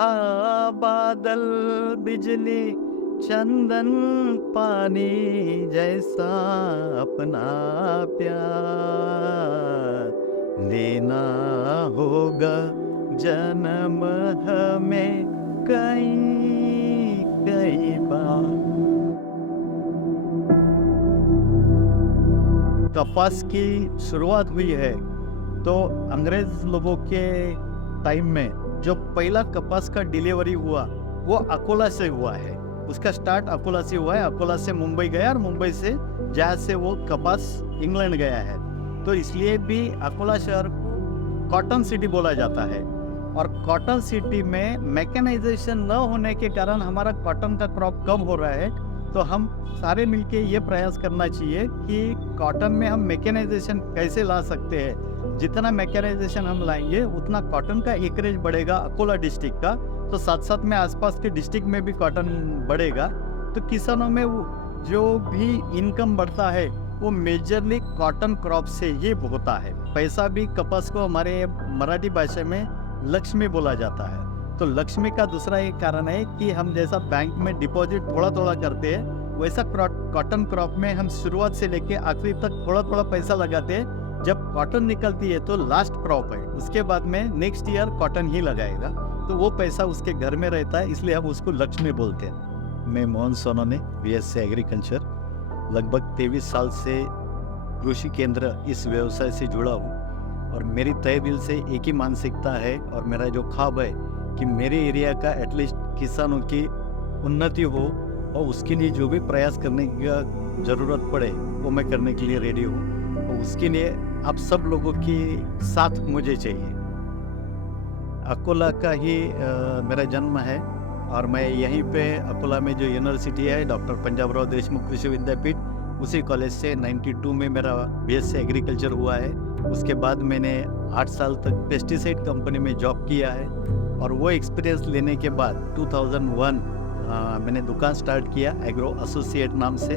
हाँ, बादल बिजली चंदन पानी जैसा अपना प्यार लेना होगा जन्म हमें कई कई बार। कपास की शुरुआत हुई है तो अंग्रेज लोगों के टाइम में जो पहला कपास का डिलीवरी हुआ वो अकोला से हुआ है। उसका स्टार्ट अकोला से हुआ है। अकोला से मुंबई गया और मुंबई से जहाँ से वो कपास इंग्लैंड गया है, तो इसलिए भी अकोला शहर को कॉटन सिटी बोला जाता है। और कॉटन सिटी में मैकेनाइजेशन न होने के कारण हमारा कॉटन का क्रॉप कम हो रहा है। तो हम सारे मिलके ये प्रयास करना चाहिए कि कॉटन में हम मैकेनाइजेशन कैसे ला सकते हैं। जितना मैकेनाइजेशन हम लाएंगे उतना कॉटन का एकरेज बढ़ेगा अकोला डिस्ट्रिक्ट का, तो साथ साथ में आसपास के डिस्ट्रिक्ट में भी कॉटन बढ़ेगा। तो किसानों में जो भी इनकम बढ़ता है वो मेजरली कॉटन क्रॉप से ही होता है। पैसा भी कपास को हमारे मराठी भाषा में लक्ष्मी बोला जाता है। तो लक्ष्मी का दूसरा एक कारण है कि हम जैसा बैंक में डिपॉजिट थोड़ा थोड़ा करते हैं वैसा कॉटन क्रॉप में हम शुरुआत से लेके आखिरी तक थोड़ा थोड़ा पैसा लगाते हैं। जब कॉटन निकलती है तो लास्ट क्रॉप है, उसके बाद में नेक्स्ट ईयर कॉटन ही लगाएगा, तो वो पैसा उसके घर में रहता है, इसलिए हम उसको लक्ष्मी बोलते हैं। मैं मोहन सोनोने, बीएससी एग्रीकल्चर, लगभग 23 साल से कृषि केंद्र इस व्यवसाय से जुड़ा हूँ। और मेरी तय दिल से एक ही मानसिकता है और मेरा जो ख्वाब है कि मेरे एरिया का एटलीस्ट किसानों की उन्नति हो, और उसके लिए जो भी प्रयास करने की ज़रूरत पड़े वो मैं करने के लिए रेडी हूँ। और उसके लिए आप सब लोगों की साथ मुझे चाहिए। अकोला का ही मेरा जन्म है और मैं यहीं पे अकोला में जो यूनिवर्सिटी है डॉक्टर पंजाबराव देशमुख कृषि विद्यापीठ, उसी कॉलेज से 92 में मेरा बीएससी एग्रीकल्चर हुआ है। उसके बाद मैंने 8 साल तक पेस्टिसाइड कंपनी में जॉब किया है। और वो एक्सपीरियंस लेने के बाद 2001 मैंने दुकान स्टार्ट किया एग्रो एसोसिएट नाम से।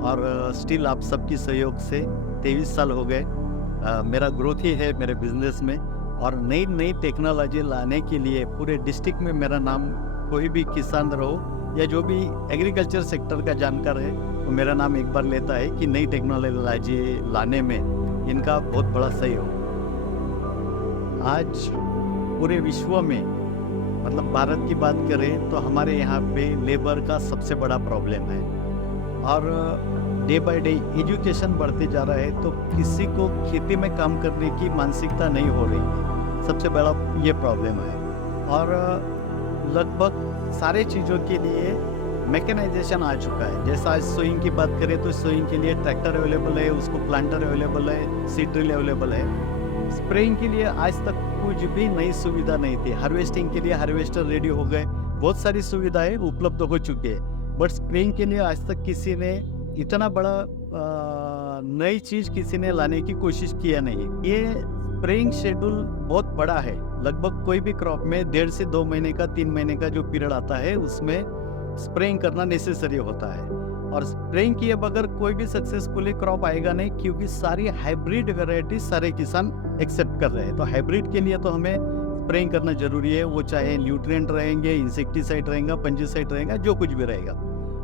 और स्टिल आप सबकी सहयोग से 23 साल हो गए। मेरा ग्रोथ ही है मेरे बिजनेस में। और नई नई टेक्नोलॉजी लाने के लिए पूरे डिस्ट्रिक्ट में मेरा नाम, कोई भी किसान रहो या जो भी एग्रीकल्चर सेक्टर का जानकार है तो मेरा नाम एक बार लेता है कि नई टेक्नोलॉजी लाने में इनका बहुत बड़ा सहयोग। आज पूरे विश्व में, मतलब भारत की बात करें तो हमारे यहाँ पे लेबर का सबसे बड़ा प्रॉब्लम है। और डे बाय डे एजुकेशन बढ़ते जा रहा है तो किसी को खेती में काम करने की मानसिकता नहीं हो रही है, सबसे बड़ा ये प्रॉब्लम है। और लगभग सारे चीज़ों के लिए मैकेनाइजेशन आ चुका है। जैसा आज सोइंग की बात करें तो सोइंग के लिए ट्रैक्टर अवेलेबल है, उसको प्लांटर अवेलेबल है, सीड ड्रिल अवेलेबल है। स्प्रेइंग के लिए आज तक कुछ भी नई सुविधा नहीं थी। हार्वेस्टिंग के लिए हार्वेस्टर रेडी हो गए, बहुत सारी सुविधाएं उपलब्ध हो चुकी है। बट स्प्रेइंग के लिए आज तक किसी ने इतना बड़ा नई चीज़ किसी ने लाने की कोशिश किया नहीं। ये स्प्रेइंग शेड्यूल बहुत बड़ा है। लगभग कोई भी क्रॉप में 1.5 से 2 महीने का, 3 महीने का जो पीरियड आता है उसमें स्प्रेइंग करना नेसेसरी होता है। और स्प्रेइंग किए बगैर कोई भी सक्सेसफुली क्रॉप आएगा नहीं, क्योंकि सारी हाइब्रिड वेराइटी सारे किसान एक्सेप्ट कर रहे हैं। तो हाइब्रिड के लिए तो हमें स्प्रेइंग करना जरूरी है, वो चाहे न्यूट्रिएंट रहेंगे, इंसेक्टिसाइड रहेगा, फंजीसाइड रहेगा, जो कुछ भी रहेगा।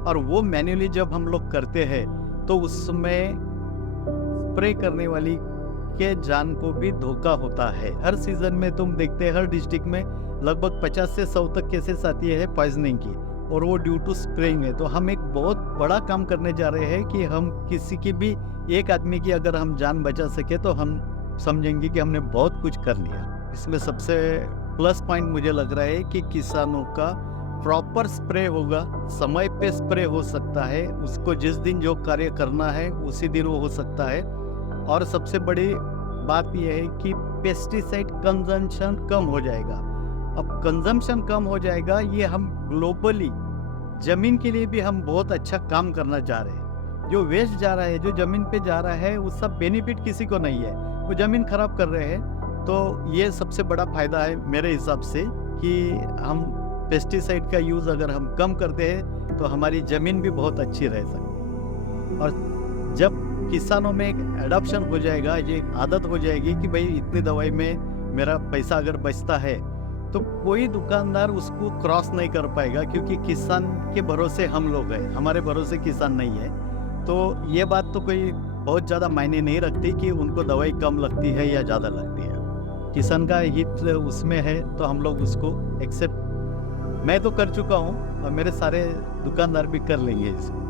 और वो मैन्युअली जब हम लोग करते हैं तो उसमें स्प्रे करने वाली के जान को भी धोखा होता है। हर सीजन में तुम देखते हैं हर डिस्ट्रिक्ट में लगभग 50 से 100 तक केसेस आती है पॉइजनिंग की, और वो ड्यू टू स्प्रेइंग है। तो हम एक बहुत बड़ा काम करने जा रहे हैं कि हम किसी की भी एक आदमी की अगर हम जान बचा सके तो हम समझेंगे कि हमने बहुत कुछ कर लिया। इसमें सबसे प्लस पॉइंट मुझे लग रहा है कि किसानों का प्रॉपर स्प्रे होगा, समय पे स्प्रे हो सकता है, उसको जिस दिन जो कार्य करना है उसी दिन वो हो सकता है। और सबसे बड़ी बात यह है कि पेस्टिसाइड कंजम्पशन कम हो जाएगा। अब कंजम्पशन कम हो जाएगा, ये हम ग्लोबली जमीन के लिए भी हम बहुत अच्छा काम करना चाह रहे हैं। जो वेस्ट जा रहा है, जो जमीन पे जा रहा है, उसका बेनिफिट किसी को नहीं है, वो जमीन खराब कर रहे हैं। तो ये सबसे बड़ा फायदा है मेरे हिसाब से कि हम पेस्टिसाइड का यूज़ अगर हम कम करते हैं तो हमारी ज़मीन भी बहुत अच्छी रह सकती। और जब किसानों में एक एडॉप्शन हो जाएगा, ये एक आदत हो जाएगी कि भाई इतनी दवाई में मेरा पैसा अगर बचता है तो कोई दुकानदार उसको क्रॉस नहीं कर पाएगा, क्योंकि किसान के भरोसे हम लोग हैं, हमारे भरोसे किसान नहीं है। तो ये बात तो कोई बहुत ज़्यादा मायने नहीं रखती कि उनको दवाई कम लगती है या ज़्यादा लगती है। किसान का हित उसमें है तो हम लोग उसको एक्सेप्ट, मैं तो कर चुका हूँ और मेरे सारे दुकानदार भी कर लेंगे इसको।